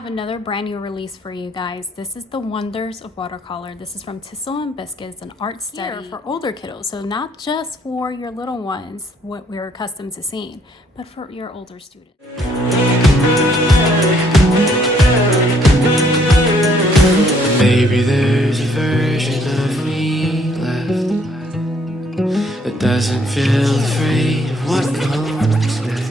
have another brand new release for you guys. This is the Wonders of Watercolor. This is from Thistles and Biscuits, an art study for older kiddos. So not just for your little ones, what we're accustomed to seeing, but for your older students. Maybe there's a version of me left that doesn't feel afraid of what comes next.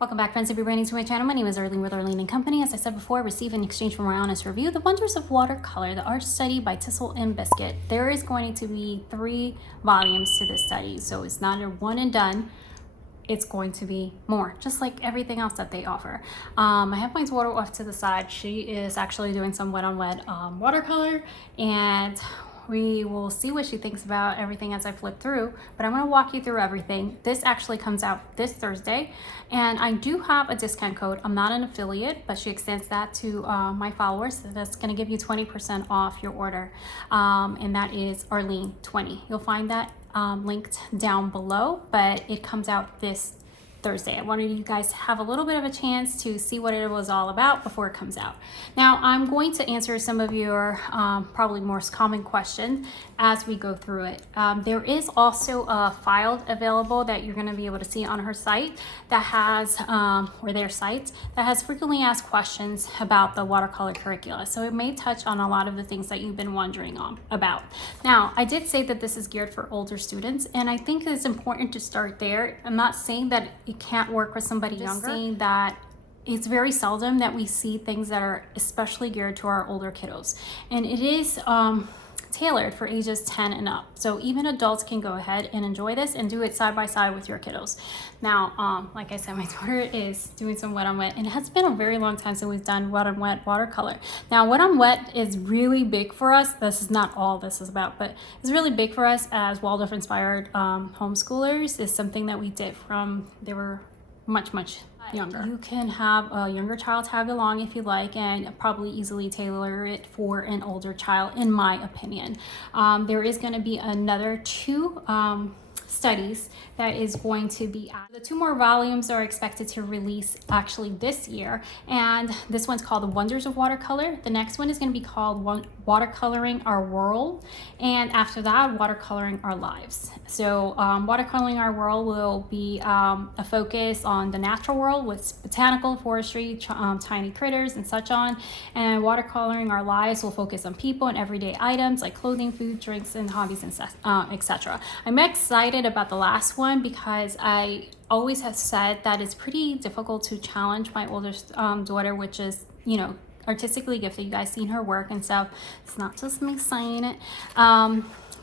Welcome back, friends. If you're brand new to my channel, my name is Arlene with Arlene & Company. As I said before, receive in exchange for my honest review, The Wonders of Watercolor, the art study by Thistles and Biscuits. There is going to be 3 volumes to this study, so it's not a one and done. It's going to be more, just like everything else that they offer. I have my daughter off to the side. She is actually doing some wet-on-wet watercolor, and we will see what she thinks about everything as I flip through, but I'm going to walk you through everything. This actually comes out this Thursday, and I do have a discount code. I'm not an affiliate, but she extends that to my followers. So that's going to give you 20% off your order, and that is Arlene20. You'll find that linked down below, but it comes out this Thursday. I wanted you guys to have a little bit of a chance to see what it was all about before it comes out. Now, I'm going to answer some of your probably most common questions as we go through it. There is also a file available that you're going to be able to see on her site that has, or their site, that has frequently asked questions about the watercolor curricula. So it may touch on a lot of the things that you've been wondering about. Now, I did say that this is geared for older students, and I think it's important to start there. I'm not saying that it can't work with somebody younger. Saying that it's very seldom that we see things that are especially geared to our older kiddos, and it is tailored for ages 10 and up. So even adults can go ahead and enjoy this and do it side by side with your kiddos. Now, like I said, my daughter is doing some wet on wet, and it has been a very long time since we've done wet on wet watercolor. Now, wet on wet is really big for us. This is not all this is about, but it's really big for us as Waldorf inspired homeschoolers. Is something that we did from they were much younger. You can have a younger child tag along if you like, and probably easily tailor it for an older child, in my opinion. There is going to be another 2 studies that is going to be out. The 2 more volumes are expected to release actually this year, and this one's called The Wonders of Watercolor. The next one is going to be called Watercoloring Our World, and after that, Watercoloring Our Lives. So Watercoloring Our World will be a focus on the natural world with botanical, forestry, tiny critters and such on, and Watercoloring Our Lives will focus on people and everyday items like clothing, food, drinks, and hobbies, and etc. I'm excited about the last one because I always have said that it's pretty difficult to challenge my oldest daughter, which is, you know, artistically gifted. You guys seen her work and stuff. It's not just me saying it,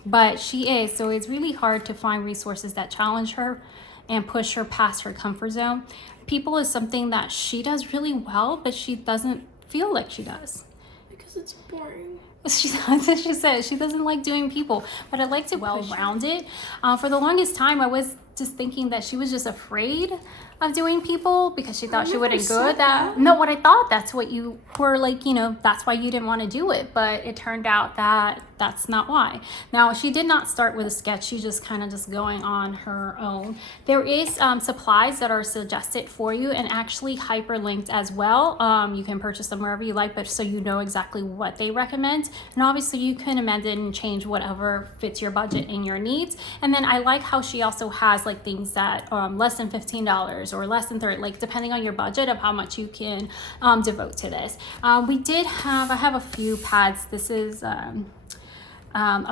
but she is. So it's really hard to find resources that challenge her and push her past her comfort zone. People is something that she does really well, but she doesn't feel like she does. Because it's boring. She said she doesn't like doing people, but I like to well-rounded. For the longest time, I was just thinking that she was just afraid of doing people because she thought she wouldn't go at that. No, what I thought, that's what you were like, you know, that's why you didn't want to do it, but it turned out that that's not why. Now, she did not start with a sketch. She's just kind of just going on her own. There is supplies that are suggested for you and actually hyperlinked as well. You can purchase them wherever you like, but so you know exactly what they recommend. And obviously you can amend it and change whatever fits your budget and your needs. And then I like how she also has like things that less than $15 or less than 30, like depending on your budget of how much you can devote to this. I have a few pads. This is a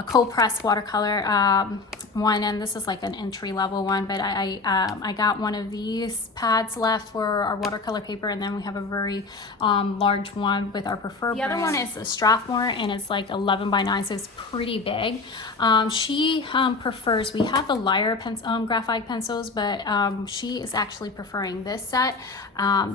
cold press watercolor one, and this is like an entry level one, but I got one of these pads left for our watercolor paper, and then we have a very large one with our preferred brand. The other one is a Strathmore, and it's like 11 by 9, so it's pretty big. She prefers, we have the Lyra graphite pencils, but she is actually preferring this set.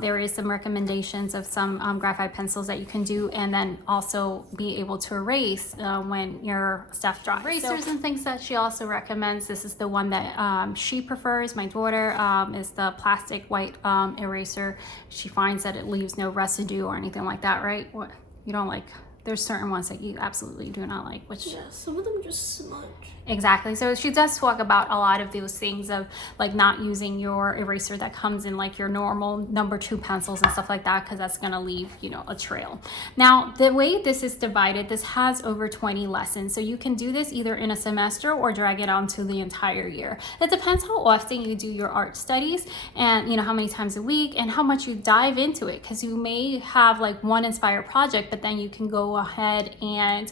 There is some recommendations of some graphite pencils that you can do, and then also be able to erase when your stuff dries. Erasers and things that she also recommends. This is the one that she prefers. My daughter is the plastic white eraser. She finds that it leaves no residue or anything like that, right? What, you don't like there's certain ones that you absolutely do not like, which Yeah, some of them just smudge. exactly. So she does talk about a lot of those things of like not using your eraser that comes in like your normal number 2 pencils and stuff like that, because that's going to leave, you know, a trail. Now, the way this is divided, this has over 20 lessons. So you can do this either in a semester or drag it on to the entire year. It depends how often you do your art studies and, you know, how many times a week and how much you dive into it, because you may have like one inspired project, but then you can go ahead and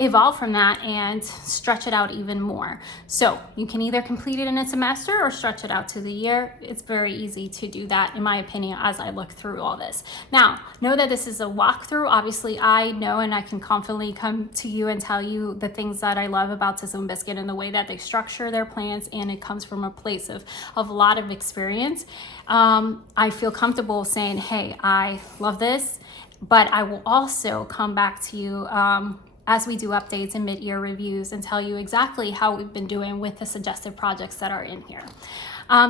evolve from that and stretch it out even more. So you can either complete it in a semester or stretch it out to the year. It's very easy to do that, in my opinion, as I look through all this. Now, know that this is a walkthrough. Obviously, I know and I can confidently come to you and tell you the things that I love about Thistles and Biscuit and the way that they structure their plans, and it comes from a place of a lot of experience. I feel comfortable saying, hey, I love this, but I will also come back to you as we do updates and mid-year reviews and tell you exactly how we've been doing with the suggested projects that are in here.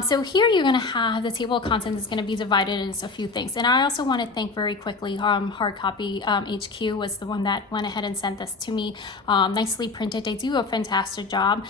So here you're going to have the table of contents is going to be divided into a few things. And I also want to thank very quickly Hard Copy HQ was the one that went ahead and sent this to me. Nicely printed. They do a fantastic job.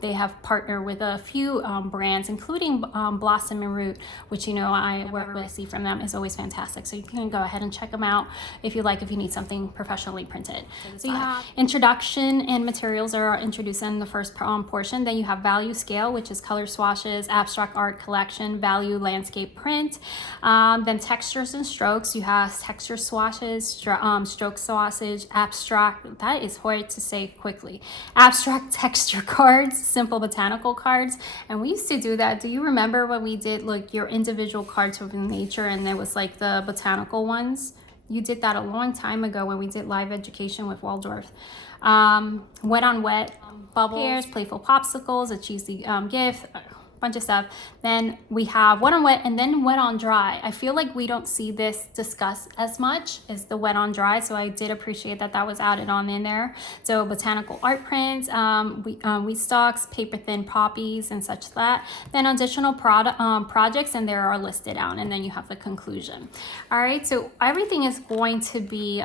They have partnered with a few brands, including Blossom and Root, which, you know, I work with. See from them is always fantastic. So you can go ahead and check them out if you like, if you need something professionally printed. So you have introduction and materials are introduced in the first portion. Then you have value scale, which is color swatches, abstract art collection, value landscape print. Then textures and strokes. You have texture swatches, stroke swatches, abstract. That is hard to say quickly. Abstract texture cards, simple botanical cards. And we used to do that. Do you remember when we did like your individual cards of nature and there was like the botanical ones? You did that a long time ago when we did live education with Waldorf. Wet on wet, bubbles, pears, playful popsicles, a cheesy gift, bunch of stuff. Then we have wet on wet and then wet on dry. I feel like we don't see this discussed as much as the wet on dry, so I did appreciate that that was added on in there. So botanical art prints, wheat stalks, paper thin poppies and such that. Then additional projects, and there are listed out, and then you have the conclusion. All right, so everything is going to be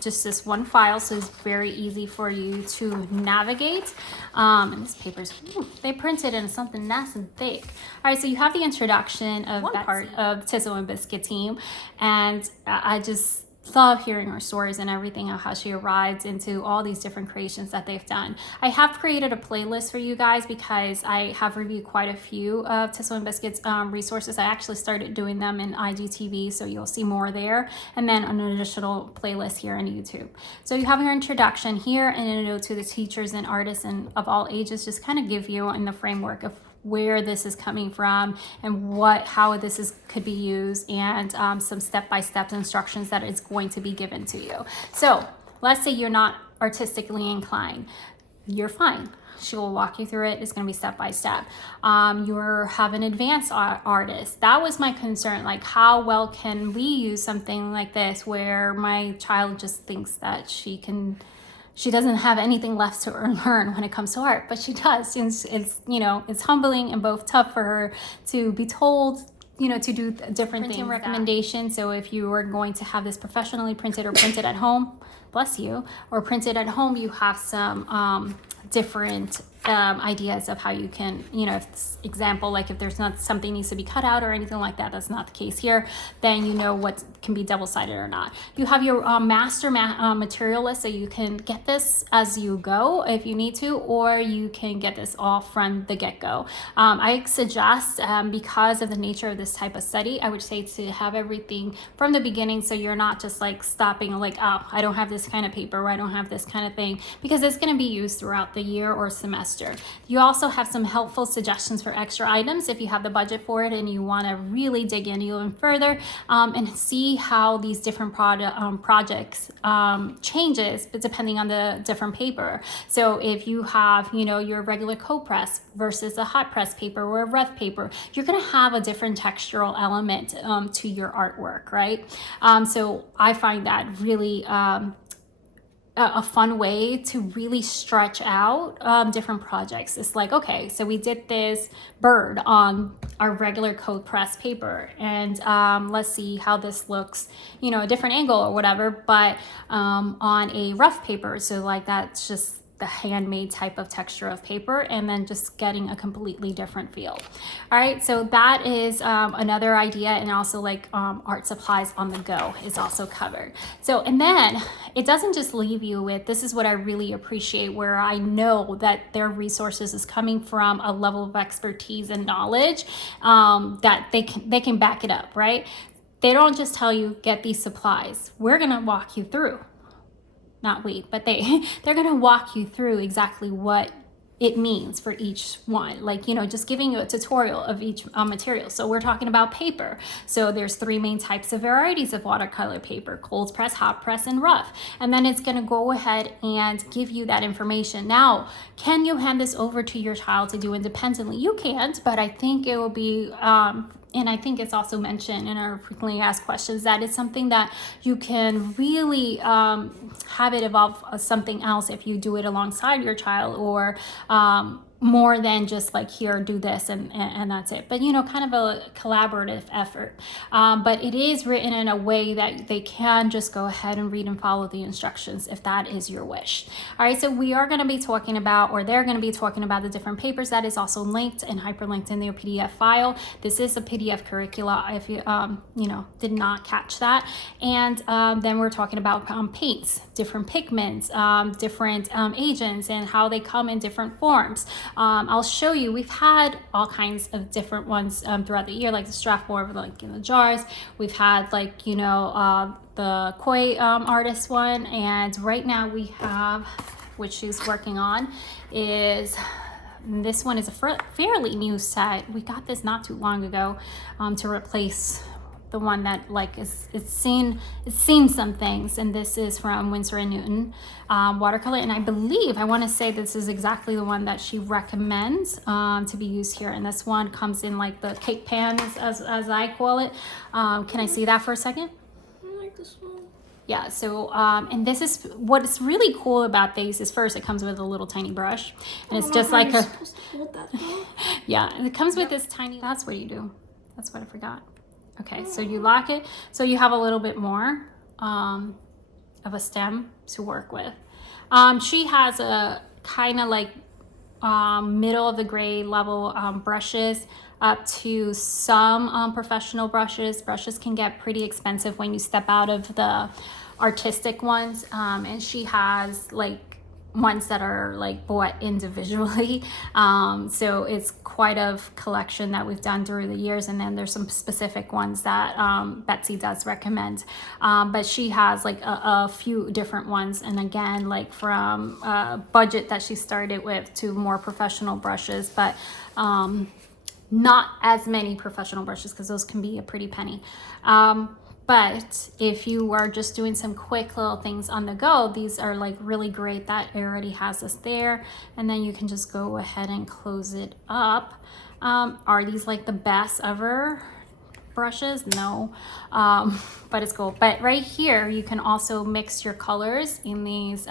just this one file, so it's very easy for you to navigate. And this paper's, they printed in something nice and thick. All right, so you have the introduction of one part of Thistles and Biscuit team, and I just love hearing her stories and everything of how she arrived into all these different creations that they've done. I have created a playlist for you guys because I have reviewed quite a few of Thistles and Biscuits resources. I actually started doing them in IGTV, so you'll see more there, and then an additional playlist here on YouTube. So you have your introduction here, and a note to the teachers and artists and of all ages, just kind of give you in the framework of where this is coming from and how this could be used, and some step-by-step instructions that is going to be given to you. So let's say you're not artistically inclined, you're fine. She will walk you through it. It's going to be step-by-step. You have an advanced artist. That was my concern. Like, how well can we use something like this where my child just thinks that she doesn't have anything left to learn when it comes to art, but she does. It's you know, it's humbling and both tough for her to be told, you know, to do different things. Recommendations. So if you are going to have this professionally printed or printed at home, bless you, or printed at home, you have some different ideas of how you can, you know, example, like if there's not something needs to be cut out or anything like that, that's not the case here, then you know what can be double-sided or not. You have your master material list, so you can get this as you go if you need to, or you can get this all from the get-go. I suggest, because of the nature of this type of study, I would say to have everything from the beginning, so you're not just like stopping like, oh, I don't have this kind of paper, or I don't have this kind of thing, because it's going to be used throughout the year or semester. You also have some helpful suggestions for extra items if you have the budget for it and you want to really dig in even further and see how these different projects changes, but depending on the different paper. So if you have, you know, your regular cold press versus a hot press paper or a rough paper, you're going to have a different textural element to your artwork, right? So I find that really a fun way to really stretch out different projects. It's like, okay, so we did this bird on our regular cold press paper, and let's see how this looks, you know, a different angle or whatever, but on a rough paper. So like that's just the handmade type of texture of paper, and then just getting a completely different feel. All right, so that is another idea, and also like art supplies on the go is also covered. So, and then it doesn't just leave you with, this is what I really appreciate, where I know that their resources is coming from a level of expertise and knowledge that they can back it up, right? They don't just tell you, get these supplies. We're gonna walk you through. Not we, but they're going to walk you through exactly what it means for each one, like, you know, just giving you a tutorial of each material. So we're talking about paper. So there's 3 main types of varieties of watercolor paper: cold press, hot press, and rough. And then it's going to go ahead and give you that information. Now, can you hand this over to your child to do independently? You can't, but I think it will be and I think it's also mentioned in our frequently asked questions that it's something that you can really have it evolve something else if you do it alongside your child, or more than just like, here, do this and that's it. But, you know, kind of a collaborative effort. But it is written in a way that they can just go ahead and read and follow the instructions if that is your wish. All right, so we are going to be talking about, or they're going to be talking about, the different papers. That is also linked and hyperlinked in their PDF file. This is a PDF curricula if you, you know, did not catch that. And then we're talking about paints, different pigments, different agents, and how they come in different forms. I'll show you, we've had all kinds of different ones throughout the year, like the Strathmore, like in the jars. We've had, like, you know, the koi artist one, and right now we have, which she's working on, is this one is a fairly new set. We got this not too long ago to replace the one that, like, it's seen some things. And this is from Winsor & Newton watercolor, and I want to say this is exactly the one that she recommends to be used here. And this one comes in like the cake pan, as I call it. Can I see that for a second? I like this one. Yeah, so and this is what's really cool about these is, first, it comes with a little tiny brush, and it's just like a supposed to hold that though. yeah, and it comes with this tiny, that's what you do. That's what I forgot. Okay, so you lock it, so you have a little bit more of a stem to work with. She has a kind of like middle of the grade level brushes up to some professional brushes. Brushes can get pretty expensive when you step out of the artistic ones, and she has like ones that are like bought individually, so it's quite a collection that we've done through the years. And then there's some specific ones that Betsy does recommend, but she has like a few different ones, and again, like from budget that she started with to more professional brushes, but not as many professional brushes, because those can be a pretty penny. But if you are just doing some quick little things on the go, these are like really great. That already has us there. And then you can just go ahead and close it up. Are these like the best ever brushes? No, but it's cool. But right here, you can also mix your colors in these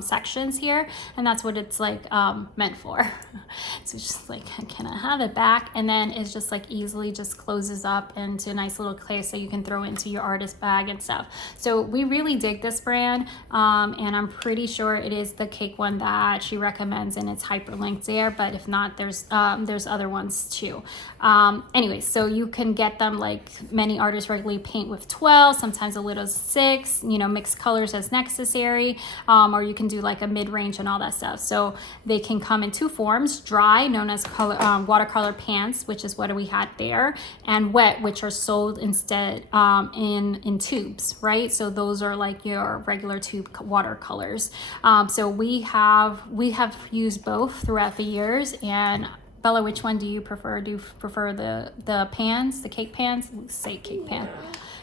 sections here, and that's what it's like meant for. So just like, can I have it back? And then it's just like easily just closes up into a nice little case, so you can throw into your artist bag and stuff. So we really dig this brand, and I'm pretty sure it is the cake one that she recommends, and it's hyperlinked there. But if not, there's other ones too. Anyway, so you can get them, like many artists regularly paint with 12, sometimes a little 6, you know, mix colors as necessary, or you can do like a mid-range and all that stuff. So they can come in 2 forms: dry, known as watercolor pans, which is what we had there, and wet, which are sold instead in tubes, right? So those are like your regular tube watercolors. So we have used both throughout the years. And Bella, which one do you prefer? Do you prefer the pans, the cake pans? Let's say cake pan.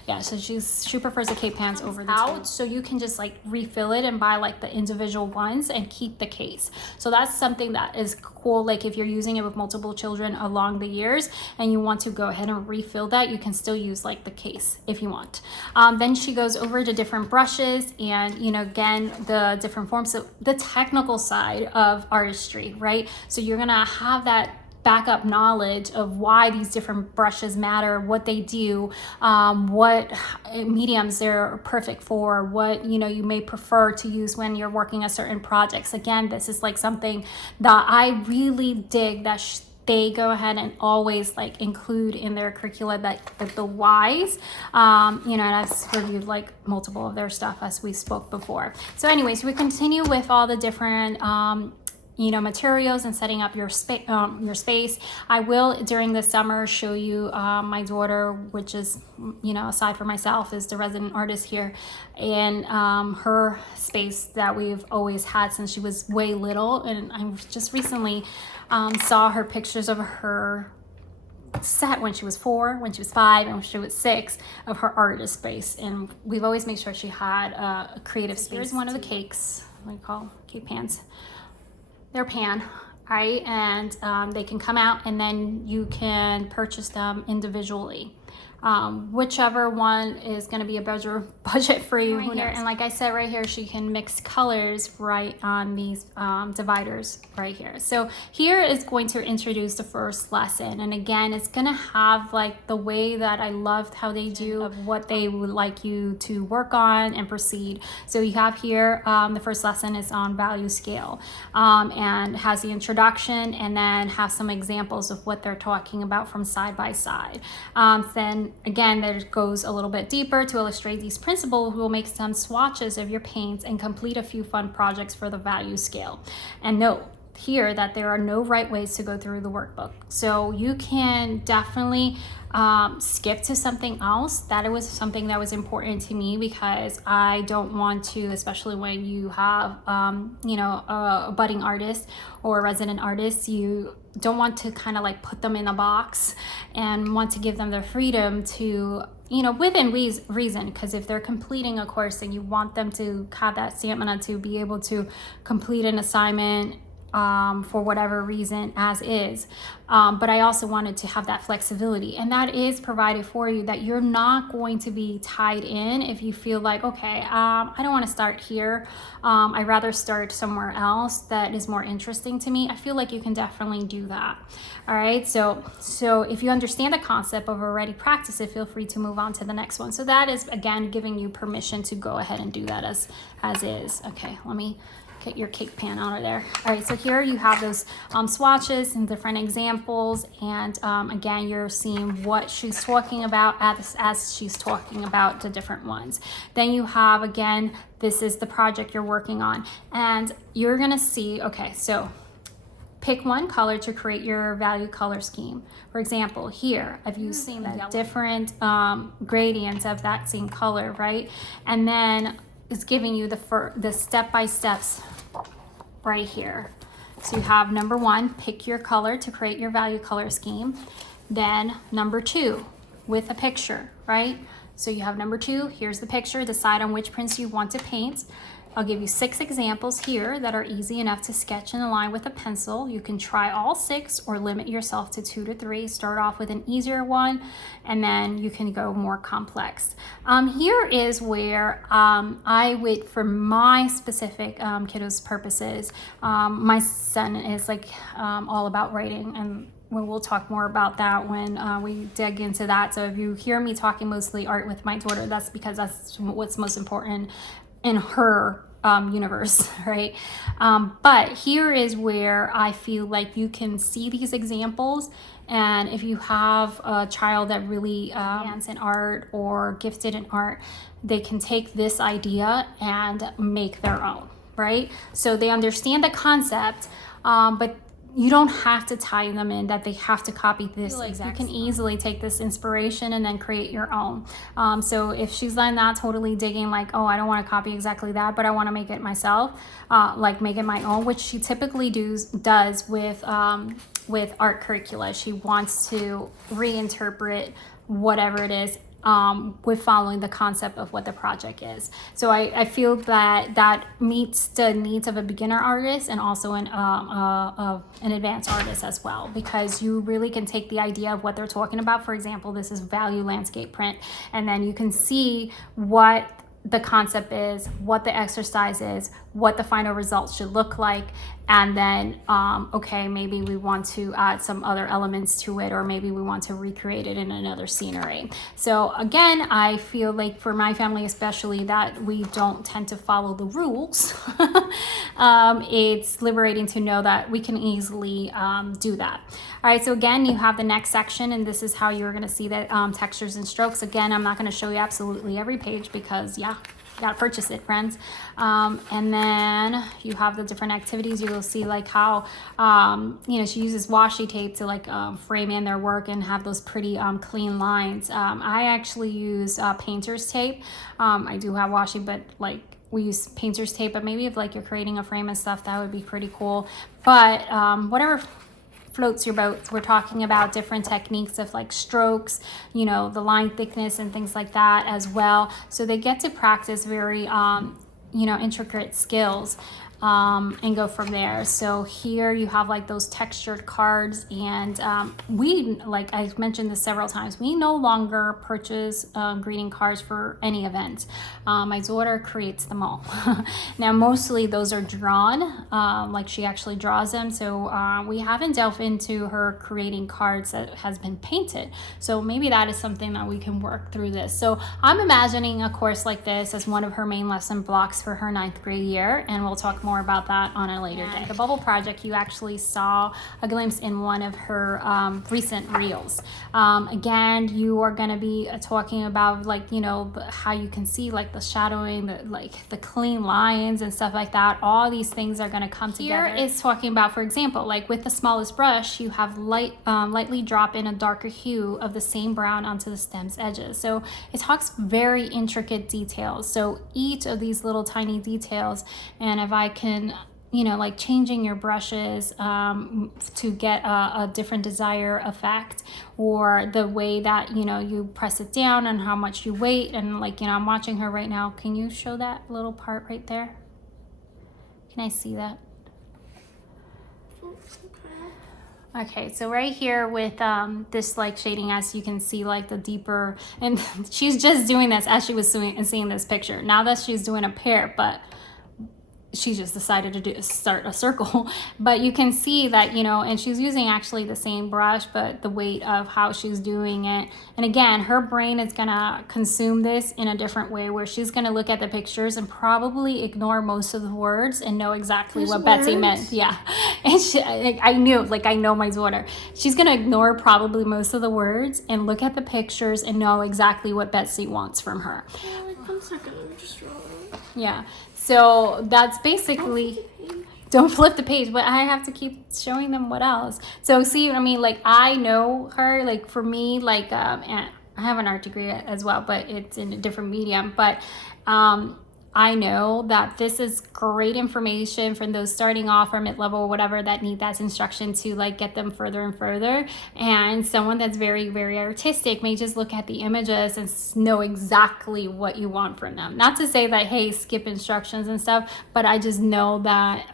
Yeah, so she prefers the Cape pans over the out, so you can just like refill it and buy like the individual ones and keep the case. So that's something that is cool. Like if you're using it with multiple children along the years and you want to go ahead and refill that, you can still use like the case if you want. Then she goes over to different brushes and, you know, again, the different forms, so the technical side of artistry, right? So you're gonna have that backup knowledge of why these different brushes matter, what they do, what mediums they're perfect for, what, you know, you may prefer to use when you're working on certain projects. Again, this is like something that I really dig that they go ahead and always like include in their curricula, that the whys, you know, and I've reviewed like multiple of their stuff as we spoke before. So anyways, we continue with all the different you know, materials and setting up your space. I will during the summer show you my daughter, which is, you know, aside from myself, is the resident artist here, and her space that we've always had since she was way little. And I just recently saw her pictures of her set when she was 4, when she was 5, and when she was 6 of her artist space. And we've always made sure she had a creative space. Here's one of the cakes, what do you call cake pans? Their pan, right? And they can come out and then you can purchase them individually. Whichever one is going to be a better budget for you. Right here. And like I said, right here, she can mix colors right on these dividers right here. So here is going to introduce the first lesson. And again, it's going to have like the way that I loved how they do of what they would like you to work on and proceed. So you have here, the first lesson is on value scale, and has the introduction and then have some examples of what they're talking about from side by side. Then again, there goes a little bit deeper to illustrate these principles. We'll make some swatches of your paints and complete a few fun projects for the value scale. And note here that there are no right ways to go through the workbook. So you can definitely skip to something else. That it was something that was important to me because I don't want to, especially when you have, you know, a budding artist or a resident artist, you don't want to kind of like put them in a box and want to give them their freedom to, you know, within reason, because if they're completing a course and you want them to have that stamina to be able to complete an assignment for whatever reason as is. But I also wanted to have that flexibility, and that is provided for you, that you're not going to be tied in if you feel like, okay, I don't want to start here. I'd rather start somewhere else that is more interesting to me. I feel like you can definitely do that. All right. So if you understand the concept of already practice it, feel free to move on to the next one. So that is, again, giving you permission to go ahead and do that as is. Okay, let me get your cake pan out of there. All right, so here you have those swatches and different examples, and again, you're seeing what she's talking about as she's talking about the different ones. Then you have, again, this is the project you're working on, and you're gonna see, okay, so pick one color to create your value color scheme. For example, here, I've used seen that different gradients of that same color, right? And then it's giving you the step-by-steps right here. So you have number 1, pick your color to create your value color scheme. Then number 2, with a picture, right? So you have number 2, here's the picture, decide on which prints you want to paint. I'll give you 6 examples here that are easy enough to sketch in a line with a pencil. You can try all 6 or limit yourself to 2 to 3. Start off with an easier one, and then you can go more complex. Here is where I would, for my specific kiddos' purposes, my son is like all about writing, and we'll talk more about that when we dig into that. So if you hear me talking mostly art with my daughter, that's because that's what's most important in her universe, right? But here is where I feel like you can see these examples, and if you have a child that really is in art or gifted in art, they can take this idea and make their own, right? So they understand the concept, but you don't have to tie them in that they have to copy this exact. You can easily take this inspiration and then create your own. So if she's not totally digging like, oh, I don't want to copy exactly that, but I want to make it myself, like make it my own, which she typically does with art curricula. She wants to reinterpret whatever it is with following the concept of what the project is. So I feel that meets the needs of a beginner artist and also an advanced artist as well, because you really can take the idea of what they're talking about. For example, this is value landscape print, and then you can see what the concept is, what the exercise is, what the final results should look like, and then okay, maybe we want to add some other elements to it, or maybe we want to recreate it in another scenery. So again, I feel like for my family especially, that we don't tend to follow the rules. It's liberating to know that we can easily do that. All right, so again, you have the next section, and this is how you're going to see the textures and strokes. Again, I'm not going to show you absolutely every page because, yeah, you got to purchase it, friends. And then you have the different activities. You will see like how, you know, she uses washi tape to like frame in their work and have those pretty clean lines. I actually use painter's tape. I do have washi, but like we use painter's tape. But maybe if like you're creating a frame and stuff, that would be pretty cool. But whatever floats your boat, we're talking about different techniques of like strokes, you know, the line thickness and things like that as well. So they get to practice very, you know, intricate skills and go from there. So here you have like those textured cards, and we, like I mentioned this several times, we no longer purchase greeting cards for any event. My daughter creates them all. Now mostly those are drawn, like she actually draws them, so we haven't delved into her creating cards that has been painted. So maybe that is something that we can work through this. So I'm imagining a course like this as one of her main lesson blocks for her 9th grade year, and we'll talk more about that on a later day. The bubble project, you actually saw a glimpse in one of her recent reels. Again, you are going to be talking about like, you know, how you can see like the shadowing, the clean lines and stuff like that. All these things are going to come together. Here is talking about, for example, like with the smallest brush, you have lightly drop in a darker hue of the same brown onto the stem's edges. So it talks very intricate details. So each of these little tiny details, and if I can, you know, like changing your brushes to get a different desired effect, or the way that, you know, you press it down and how much you weight. And like, you know, I'm watching her right now. Can you show that little part right there? Can I see that? Okay, so right here with this like shading, as you can see, like the deeper, and she's just doing this as she was seeing this picture. Now that she's doing a pear, but she just decided to start a circle. But you can see that, you know, and she's using actually the same brush, but the weight of how she's doing it. And again, her brain is gonna consume this in a different way, where she's gonna look at the pictures and probably ignore most of the words and know exactly what Betsy meant. Yeah, and I knew, like, I know my daughter. She's gonna ignore probably most of the words and look at the pictures and know exactly what Betsy wants from her. Yeah, like 1 second, let me just draw it. Yeah. So that's basically, don't flip the page, but I have to keep showing them what else. So see, I mean, like I know her, like for me, like, and I have an art degree as well, but it's in a different medium. But I know that this is great information for those starting off or mid-level or whatever that need that instruction to like get them further and further. And someone that's very, very artistic may just look at the images and know exactly what you want from them. Not to say that, hey, skip instructions and stuff, but I just know that,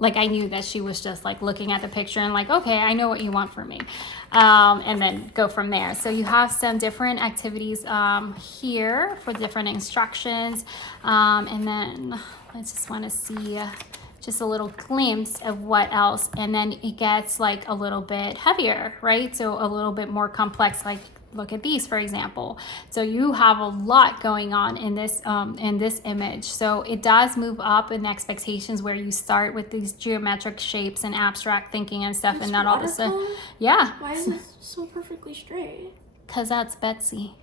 like I knew that she was just like looking at the picture and like, okay, I know what you want from me. And then go from there. So you have some different activities here for different instructions. And then I just want to see just a little glimpse of what else. And then it gets like a little bit heavier, right? So a little bit more complex, like look at these, for example. So you have a lot going on in this image. So it does move up in expectations, where you start with these geometric shapes and abstract thinking and stuff, and not all of a sudden, yeah. Why is this so perfectly straight? Because that's Betsy.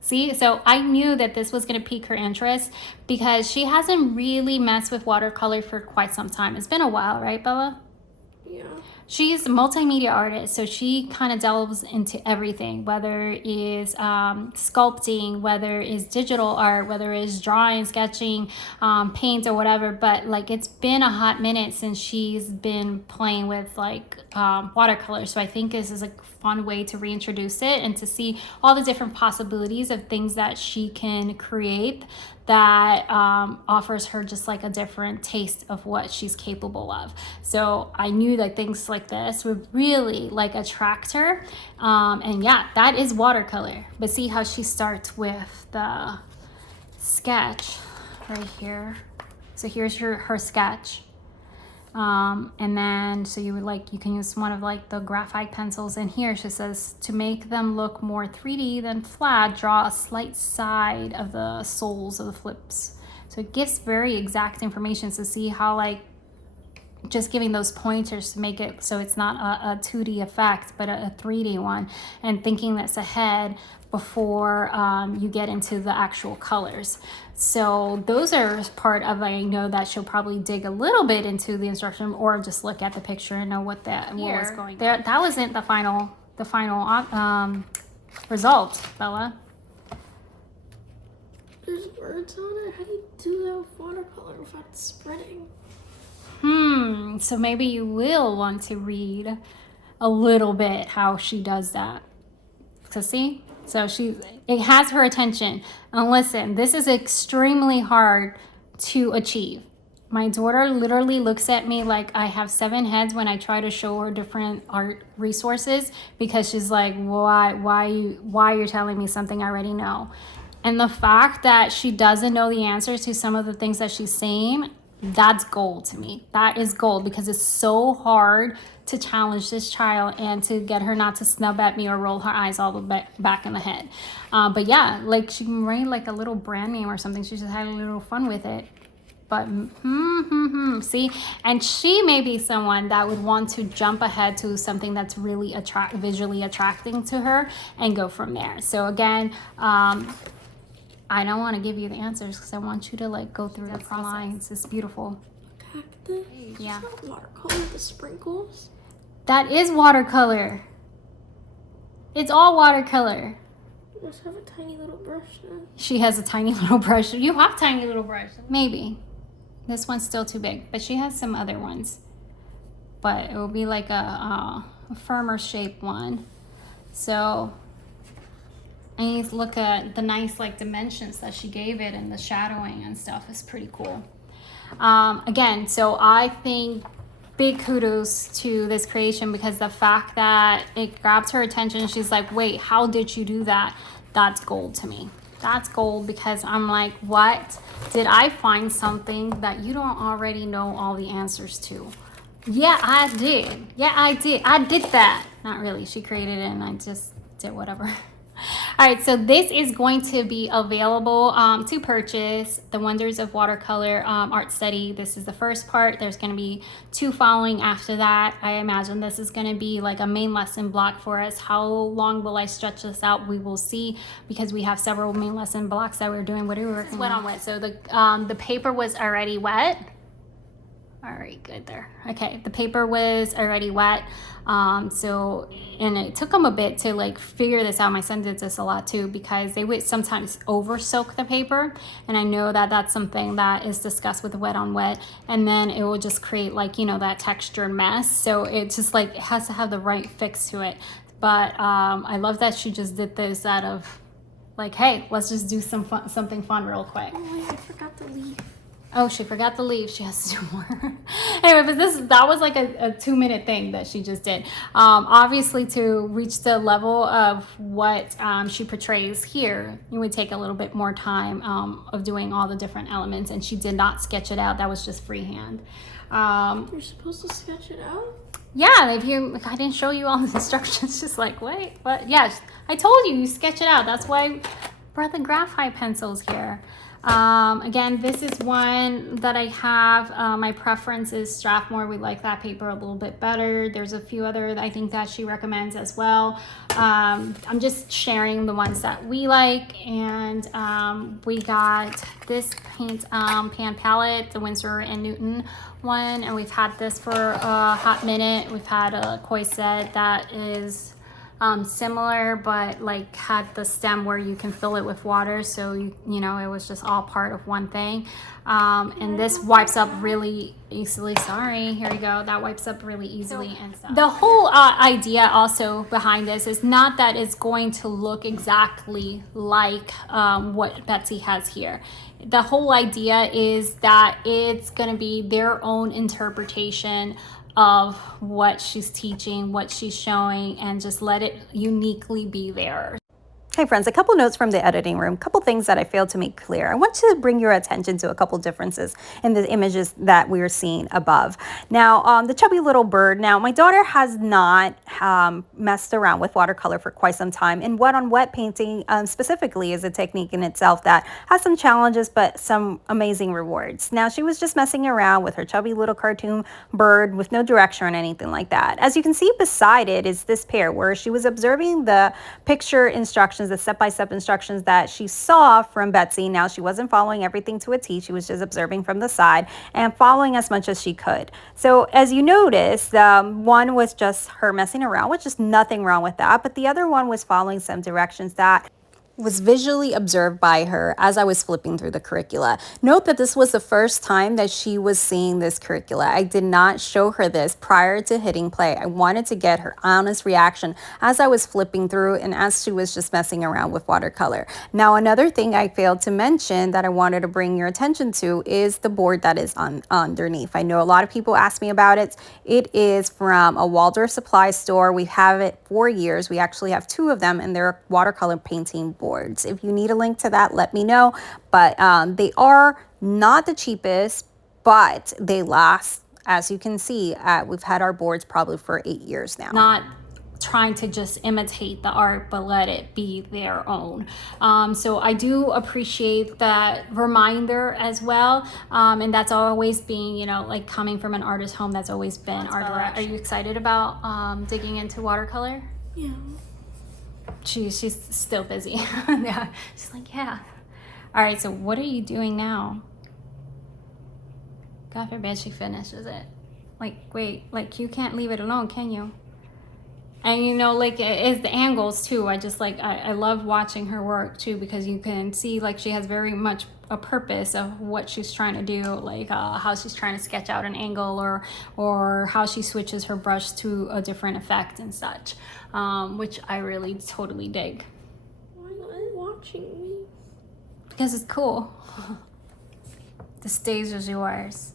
See, so I knew that this was going to pique her interest, because she hasn't really messed with watercolor for quite some time. It's been a while, right, Bella? Yeah. She's a multimedia artist, so she kind of delves into everything, whether it is sculpting, whether it is digital art, whether it is drawing, sketching, paint or whatever. But like, it's been a hot minute since she's been playing with like watercolor. So I think this is a fun way to reintroduce it and to see all the different possibilities of things that she can create that offers her just like a different taste of what she's capable of. So I knew that things like this would really like attract her. And yeah, that is watercolor. But see how she starts with the sketch right here. So here's her sketch. And then so you can use one of like the graphite pencils in here. She says to make them look more 3D than flat, draw a slight side of the soles of the flips. So it gives very exact information. So see how like just giving those pointers to make it so it's not a 2D effect but a 3D one, and thinking this ahead before you get into the actual colors. So those are part of, I know that she'll probably dig a little bit into the instruction or just look at the picture and know what was going there. That wasn't the final result, Bella. There's words on it. How do you do that with watercolor without spreading? So maybe you will want to read a little bit how she does that. So see? So it has her attention. And listen, this is extremely hard to achieve. My daughter literally looks at me like I have 7 heads when I try to show her different art resources, because she's like, why you're telling me something I already know? And the fact that she doesn't know the answers to some of the things that she's saying, that's gold to me. That is gold, because it's so hard to challenge this child and to get her not to snub at me or roll her eyes all the back in the head. But yeah, like she can write like a little brand name or something. She just had a little fun with it. But see, and she may be someone that would want to jump ahead to something that's really visually attracting to her and go from there. So again, I don't want to give you the answers because I want you to like go through the lines. It's beautiful. Cactus? Yeah. It's not watercolor with the sprinkles. That is watercolor. It's all watercolor. You must have a tiny little brush then. She has a tiny little brush. You have tiny little brush. Maybe. This one's still too big, but she has some other ones. But it will be like a firmer shape one. So and you look at the nice like dimensions that she gave it, and the shadowing and stuff is pretty cool. Again, so I think big kudos to this creation, because the fact that it grabs her attention, she's like, wait, how did you do that? That's gold to me. That's gold, because I'm like, what? Did I find something that you don't already know all the answers to? Yeah, I did. Yeah, I did. I did that. Not really. She created it and I just did whatever. All right, so this is going to be available to purchase, the Wonders of Watercolor art study. This is the first part. There's going to be 2 following after that. I imagine this is going to be like a main lesson block for us. How long will I stretch this out? We will see, because we have several main lesson blocks that we're doing. What are we working on? Wet on wet. So the paper was already wet. All right, good there. Okay, the paper was already wet. And it took them a bit to like figure this out. My son did this a lot too, because they would sometimes over soak the paper. And I know that that's something that is discussed with wet on wet. And then it will just create like, you know, that textured mess. So it just like, it has to have the right fix to it. But I love that she just did this out of like, hey, let's just do something fun real quick. Oh wait, I forgot the leaf. Oh, she forgot the leaf. She has to do more. Anyway, but that was like a 2-minute thing that she just did. Obviously, to reach the level of what she portrays here, it would take a little bit more time of doing all the different elements. And she did not sketch it out. That was just freehand. You're supposed to sketch it out? Yeah, I didn't show you all the instructions. Just like, wait, what? Yeah, I told you sketch it out. That's why I brought the graphite pencils here. Again, this is one that I have. My preference is Strathmore. We like that paper a little bit better. There's a few other I think that she recommends as well. I'm just sharing the ones that we like. And we got this paint pan palette, the Winsor & Newton one, and we've had this for a hot minute. We've had a koi set that is similar, but like had the stem where you can fill it with water, so you know it was just all part of one thing. And this wipes up really easily. Sorry, here we go. That wipes up really easily and stuff. The whole idea also behind this is not that it's going to look exactly like what Betsy has here. The whole idea is that it's going to be their own interpretation of what she's teaching, what she's showing, and just let it uniquely be theirs. Hey friends, a couple notes from the editing room, a couple things that I failed to make clear. I want to bring your attention to a couple differences in the images that we are seeing above. Now, the chubby little bird. Now, my daughter has not messed around with watercolor for quite some time, and wet painting specifically is a technique in itself that has some challenges but some amazing rewards. Now, she was just messing around with her chubby little cartoon bird with no direction or anything like that. As you can see beside it is this pair where she was observing the picture instructions, the step-by-step instructions that she saw from Betsy. Now, she wasn't following everything to a T. She was just observing from the side and following as much as she could. So as you notice, one was just her messing around, which is nothing wrong with that, but the other one was following some directions that was visually observed by her as I was flipping through the curricula. Note that this was the first time that she was seeing this curricula. I did not show her this prior to hitting play. I wanted to get her honest reaction as I was flipping through and as she was just messing around with watercolor. Now, another thing I failed to mention that I wanted to bring your attention to is the board that is underneath. I know a lot of people ask me about it. It is from a Waldorf supply store. We have it for years. We actually have two of them, and they're watercolor painting boards. If you need a link to that, let me know. But they are not the cheapest, but they last. As you can see, we've had our boards probably for 8 years now. Not trying to just imitate the art, but let it be their own. So I do appreciate that reminder as well. And that's always being, you know, like coming from an artist home, that's always been our direction. Are you excited about digging into watercolor? Yeah. She's still busy. Yeah, she's like, yeah. All right, so what are you doing now? God forbid she finishes it. Like, wait, like you can't leave it alone, can you? And you know, like it's the angles too. I love watching her work too, because you can see like she has very much a purpose of what she's trying to do, like how she's trying to sketch out an angle or how she switches her brush to a different effect and such, which I really totally dig. Why are you watching me? Because it's cool. The stage is yours.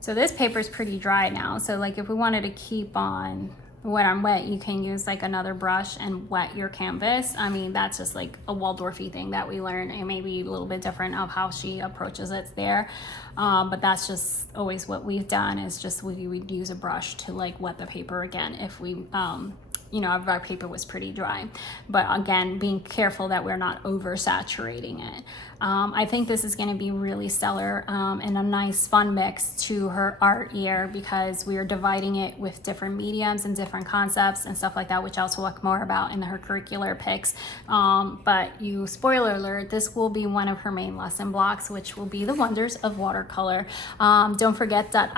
So this paper is pretty dry now. So like if we wanted to keep on wet on wet, you can use like another brush and wet your canvas. I mean, that's just like a Waldorfy thing that we learned, and maybe a little bit different of how she approaches it there. But that's just always what we've done, is just we would use a brush to like wet the paper again if we, you know, if our paper was pretty dry. But again, being careful that we're not oversaturating it. I think this is going to be really stellar and a nice fun mix to her art year, because we are dividing it with different mediums and different concepts and stuff like that, which I'll talk more about in her curricular picks. But spoiler alert, this will be one of her main lesson blocks, which will be the Wonders of Watercolor. Don't forget that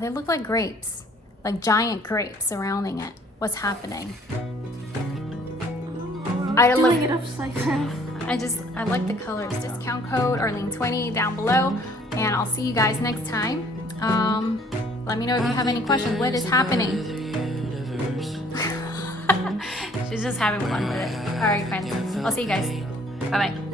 they look like grapes, like giant grapes surrounding it. What's happening? I'm doing it upside down. I like the colors. Discount code Arlene20 down below, and I'll see you guys next time. Let me know if you have any questions. What is happening? She's just having fun with it. All right, friends. I'll see you guys. Bye-bye.